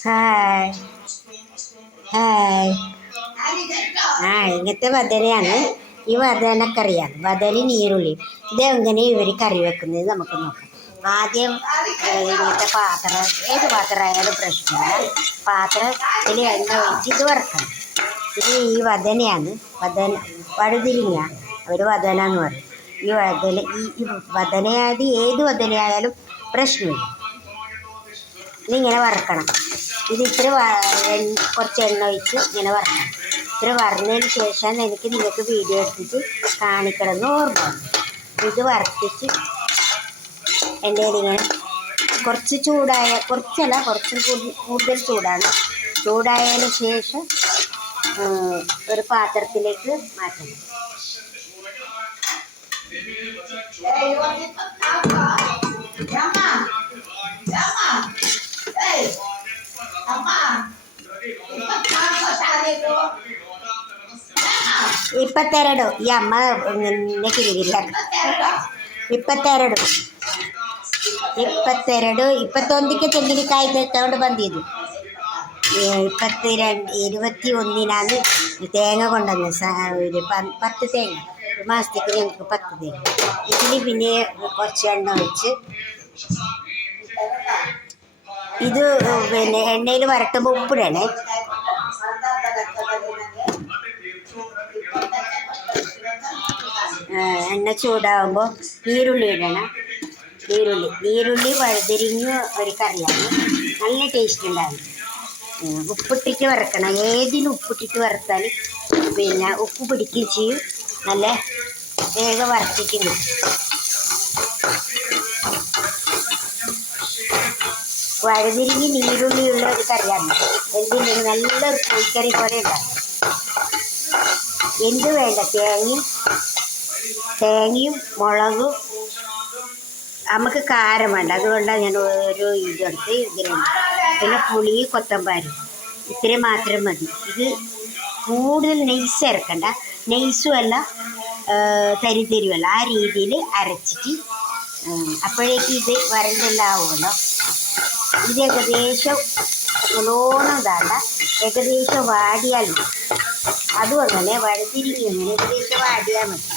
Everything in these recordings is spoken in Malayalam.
Hi hi. ഇങ്ങനത്തെ വതനയാണ്. ഈ വതനക്കറിയാണ്, വതന നീരുള്ളി. ഇതെങ്ങനെ ഇവർ കറി വെക്കുന്നത് നമുക്ക് നോക്കാം. ആദ്യം ഇങ്ങനത്തെ പാത്രം, ഏത് പാത്രമായാലും പ്രശ്നമില്ല, പാത്രത്തിൽ എണ്ണ ഒഴിച്ച് ഇത് വറുക്കണം. ഇത് ഈ വതനയാണ്, വഴുതിരിങ്ങ അവർ വതന എന്ന് പറയും. ഈ വതനയായത് ഏത് വതനയായാലും പ്രശ്നമില്ല. ഇതിങ്ങനെ വറക്കണം. ഇത് ഇത്ര കുറച്ച് എണ്ണ ഒഴിച്ച് ഇങ്ങനെ വറക്കണം. ഇത്ര വറന്നതിന് ശേഷം എനിക്ക് നിങ്ങൾക്ക് വീഡിയോ എടുത്തിട്ട് കാണിക്കണമെന്ന് ഓർമ്മ. ഇത് വറുത്തിട്ട് എൻ്റെ ഇങ്ങനെ കുറച്ച് ചൂടായ, കുറച്ചല്ല കുറച്ചും കൂടുതൽ ചൂടാണ്. ചൂടായതിന് ശേഷം ഒരു പാത്രത്തിലേക്ക് മാറ്റണം. ಇಪ್ಪತ್ತೆರಡು ಈ ಅಮ್ಮ ನೆಕ್ಕಿದಿಲ್ಲ. 22 21ಕ್ಕೆ ತೆಂಗಿನಕಾಯಿ ತಗೊಂಡು ಬಂದಿದ್ದು. 21നാണ് തേങ്ങ കൊണ്ടുവന്നത്. ഒരു 10 തേങ്ങ, ഒരു മാസത്തേക്ക് ഞങ്ങൾക്ക് 10 തേങ്ങ. ഇതിൽ പിന്നെ കുറച്ച് എണ്ണ ഒഴിച്ച് ഇത് പിന്നെ എണ്ണയിൽ വരട്ടുമ്പോൾ ഉപ്പിടണേ. എണ്ണ ചൂടാകുമ്പോൾ നീരുള്ളി ഇടണം. നീരുള്ളി വഴുതിരിഞ്ഞ് ഒരു കറിയാണ്, നല്ല ടേസ്റ്റ് ഉണ്ടാകും. ഉപ്പിട്ടിട്ട് വറുക്കണം. ഏതിനും ഉപ്പിട്ടിട്ട് വറുത്താൽ പിന്നെ ഉപ്പ് പിടിക്കുകയും ചെയ്യും, നല്ല വേഗം വറുത്തിക്കും. വഴുതിരിഞ്ഞ് നീരുള്ളിയുള്ള ഒരു കറിയാണ്. എന്തില്ലെങ്കിൽ നല്ലൊരു കോഴിക്കറി പോലെ ഉണ്ടാകും. എന്ത് വേണ്ട, തേങ്ങയും മുളകും. നമുക്ക് കാരം വേണ്ട, അതുകൊണ്ടാണ് ഞാൻ ഒരു ഇതെടുത്ത് ഇതിനുണ്ട്. പിന്നെ പുളി, കൊത്തമ്പാരി, ഇത്രയും മാത്രം മതി. ഇത് കൂടുതൽ നെയ്സ് ചേർക്കണ്ട, നെയ്സും അല്ല തരിതരുമല്ല, ആ രീതിയിൽ അരച്ചിട്ട് അപ്പോഴേക്ക് ഇത് വരണ്ടെല്ലാം ആവുമല്ലോ. ഇത് ഏകദേശം നല്ലോണം ഇതാണ്ട, ഏകദേശം വാടിയാൽ മതി. അതും അങ്ങനെ വഴുതിരിഞ്ഞ് അങ്ങനെ ഏകദേശം വാടിയാൽ മതി.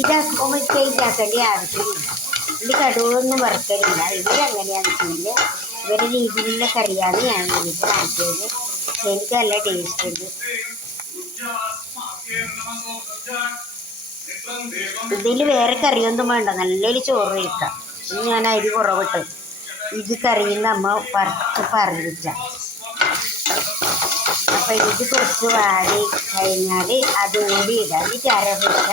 ഇതാക്കുമ്പോൾ ചേഞ്ച് ആക്കേണ്ട ആവശ്യമില്ല. ഇത് കടുവൊന്നും വറുക്കലില്ല. ഇവരങ്ങനെയാണ് ചെയ്യുന്നത്. ഇവരുടെ രീതിയിലുള്ള കറിയാണ് ഞാൻ വീട്ടിൽ കാണിച്ചത്. എനിക്ക് നല്ല ടേസ്റ്റ് ഉണ്ട്. ഇതിൽ വേറെ കറിയൊന്നും വേണ്ട, നല്ലൊരു ചോറ് വയ്ക്കാം. ഇനി ഞാൻ അരി കുറവിട്ട് ഇത് കറിയിൽ നിന്ന് അമ്മ പറഞ്ഞിട്ട. അപ്പം ഇത് കുറച്ച് വാടി കഴിഞ്ഞാൽ അതുകൂടി ഇടാം. എന്നിട്ട് അരവിട്ട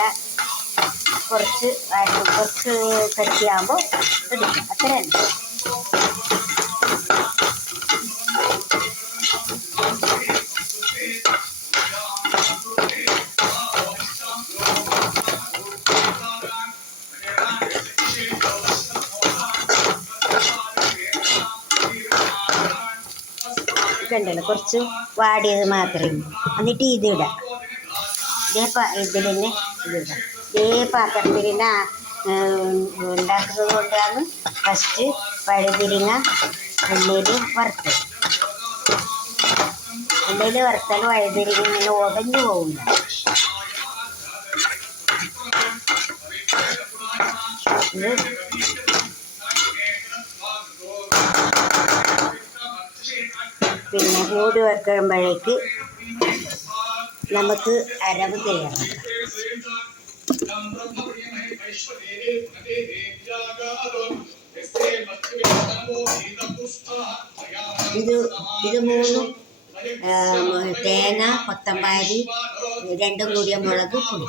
കുറച്ച് കട്ടിയാകുമ്പോൾ എടുക്കാം. അത്ര തന്നെ. കണ്ടല്ലോ, കുറച്ച് വാടിയത് മാത്രമേ ഉള്ളൂ. എന്നിട്ട് ഇതിടാം. ഇതിൽ തന്നെ ഇതിടാം. ഇതേ പാത്രത്തിൽ തന്നെ ഉണ്ടാക്കുന്നത് കൊണ്ടാണ് ഫസ്റ്റ് വഴുതിരിങ്ങ എണ്ണയിൽ വറുത്തത്. എണ്ണയിൽ വറുത്താൽ വഴുതിരിങ്ങ ഇങ്ങനെ ഉടഞ്ഞു പോകില്ല. ഇത് പിന്നെ മൂടി വെക്കുമ്പോഴേക്ക് നമുക്ക് അരവ് തയ്യാറാക്കാം. ഇത് മൂന്നും തേങ്ങ, കൊത്തമ്പാരി, 2 കൂടിയ മുളക്, പുളി.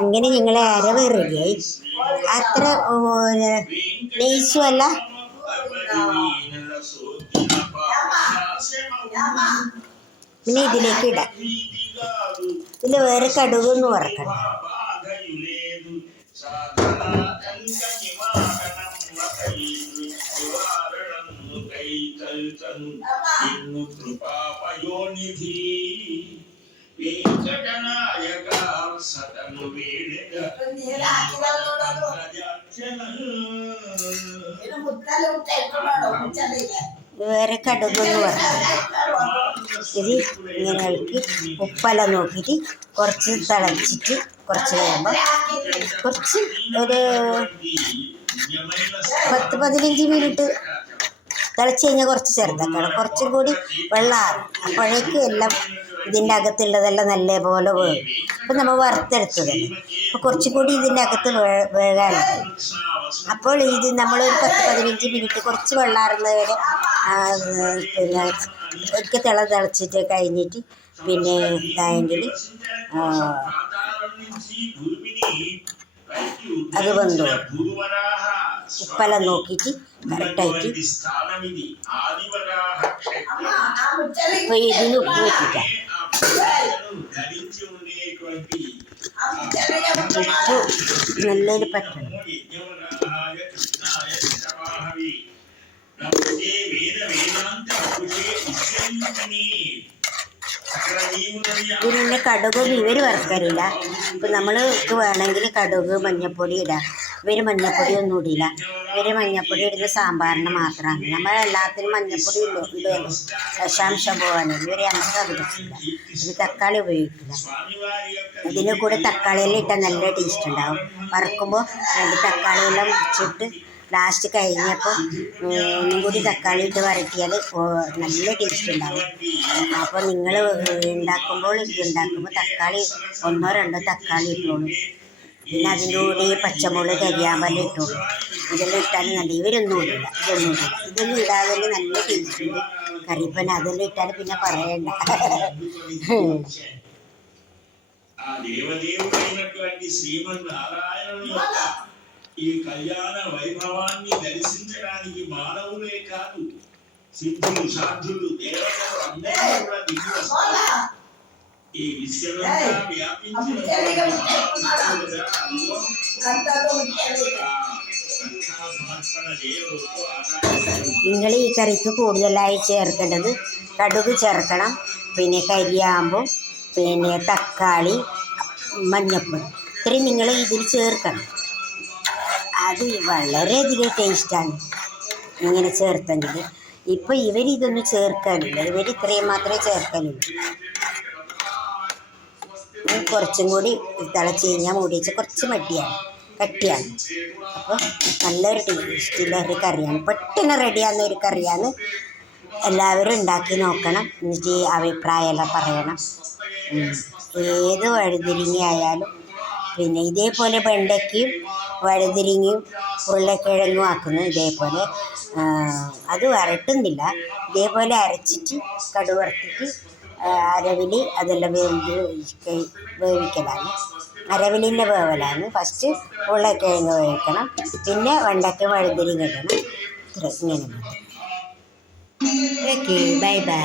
അങ്ങനെ ഞങ്ങളെ അരവ് റെഡിയായി. അത്ര നെയ്സുമല്ല, പിന്നെ ഇതിലേക്ക് ഇടാം. ഇതിൽ വേറെ കടുകൊന്നും വറക്കണം. വേറെ കടുകൊന്ന് വറക്കണം. ഇത് ഇങ്ങനെ ഇളക്കി ഉപ്പെല്ലാം നോക്കിയിട്ട് കുറച്ച് തിളച്ചിട്ട് കുറച്ച് കഴിയുമ്പോൾ കുറച്ച് ഒരു 10-15 മിനിറ്റ് തിളച്ച് കഴിഞ്ഞാൽ കുറച്ച് ചെറുതാക്കണം. കുറച്ചും കൂടി വെള്ളമാറും. അപ്പോഴേക്കും എല്ലാം ഇതിൻ്റെ അകത്തുള്ളതെല്ലാം നല്ലപോലെ വേകും. അപ്പം നമ്മൾ വറുത്തെടുത്തതല്ലേ, അപ്പോൾ കുറച്ചും കൂടി ഇതിൻ്റെ അകത്ത് വേകാനുണ്ട്. അപ്പോൾ ഇത് നമ്മളൊരു 10-15 മിനിറ്റ് കുറച്ച് വെള്ളമാറുന്നത് വരെ പിന്നെ ഒക്കെ തിളച്ചിട്ട് കഴിഞ്ഞിട്ട് പിന്നെ ഇതായെങ്കിൽ അത് വന്നു ഉപ്പെല്ലാം നോക്കിയിട്ട് കറക്റ്റായിട്ട്. അപ്പോൾ ഇതിന് ഉപ്പ് വെച്ചിട്ടാണ്. ഉപ്പ് നല്ലൊരു പറ്റണം. പിന്നെ കടുകും ഇവർ വറുക്കാറില്ല. ഇപ്പം നമ്മൾക്ക് വേണമെങ്കിൽ കടുക് മഞ്ഞൾപ്പൊടി ഇടാം. ഇവർ മഞ്ഞൾപ്പൊടിയൊന്നും ഇടില്ല. ഇവർ മഞ്ഞൾപ്പൊടി ഇടുന്ന സാമ്പാറിന് മാത്രമാണ്. നമ്മളെല്ലാത്തിനും മഞ്ഞൾപ്പൊടി ഇടുമല്ലോ, വിഷാംശം പോകാനും. ഇവർ നമുക്ക് അത് പറ്റില്ല. ഇത് തക്കാളി ഉപയോഗിക്കില്ല. ഇതിന് കൂടെ തക്കാളിയെല്ലാം ഇട്ടാൽ നല്ല ടേസ്റ്റ് ഉണ്ടാവും. വറുക്കുമ്പോൾ രണ്ട് തക്കാളിയെല്ലാം മുറിച്ചിട്ട് ലാസ്റ്റ് കഴിഞ്ഞപ്പോൾ ഒന്നും കൂടി തക്കാളി ഇട്ട് വരട്ടിയാൽ നല്ല ടേസ്റ്റ് ഉണ്ടാവും. അപ്പോൾ നിങ്ങൾ ഉണ്ടാക്കുമ്പോൾ തക്കാളി 1-2 തക്കാളി ഇട്ടോളൂ. പിന്നെ അതിൻ്റെ കൂടെ പച്ചമുളക് കരിയാമ്പല ഇട്ടോളൂ. ഇതെല്ലാം ഇട്ടാൽ നല്ല. ഇവരൊന്നും ഇടില്ല, ഇതൊന്നും ഇടാതെ നല്ല ടേസ്റ്റ് ഉണ്ട് കറിപ്പന. അതെല്ലാം ഇട്ടാൽ പിന്നെ പറയണ്ട. ఈ కళ్యాణ వైభవాన్ని దర్శించడానికి మానవులే కాదు, సిద్ధులు సాధులు దేవతలు అందరూ కూడా దిగి వస్తారు. ఈ విశ్వమంతా వ్యాపించిన സമർപ്പണ ദേവർക്ക് നിങ്ങൾ ഈ കറിക്ക് കൂടുതലായി ചേർക്കേണ്ടത് കടുക് ചേർക്കണം, പിന്നെ കരിയാമ്പും, പിന്നെ തക്കാളി, മഞ്ഞൾപ്പൊടി, ഇത്രയും നിങ്ങൾ ഇതിൽ ചേർക്കണം. അത് വളരെയധികം ടേസ്റ്റാണ് ഇങ്ങനെ ചേർത്തെങ്കിൽ. ഇപ്പോൾ ഇവരിതൊന്നും ചേർക്കാനില്ല, ഇവർ ഇത്രയും മാത്രമേ ചേർക്കാനുള്ളൂ. കുറച്ചും കൂടി തിളച്ച് കഴിഞ്ഞാൽ മൂടി വെച്ച് കുറച്ച് കട്ടിയാണ്. അപ്പോൾ നല്ലൊരു ടേസ്റ്റുള്ള ഒരു കറിയാണ്, പെട്ടെന്ന് റെഡിയാകുന്ന ഒരു കറിയാണ്. എല്ലാവരും ഉണ്ടാക്കി നോക്കണം, എന്നിട്ട് അഭിപ്രായമെല്ലാം പറയണം. ഏത് വഴുതിരിങ്ങ ആയാലും, പിന്നെ ഇതേപോലെ വെണ്ടയ്ക്കയും വഴുതിരിങ്ങയും ഉരുളക്കിഴങ്ങും ആക്കുന്നു ഇതേപോലെ. അത് വരട്ടുന്നില്ല, ഇതേപോലെ അരച്ചിട്ട് കടുക് വറുത്തിട്ട് അരവിൽ അതെല്ലാം വേവിക്കലാണ്. അരവിലിൻ്റെ വേവലാണ്. ഫസ്റ്റ് ഉരുളക്കിഴങ്ങ് വേവിക്കണം, പിന്നെ വെണ്ടയ്ക്ക വഴുതിരിങ്ങ ഇടണം. ഇങ്ങനെ മാത്രം. Okay, bye bye.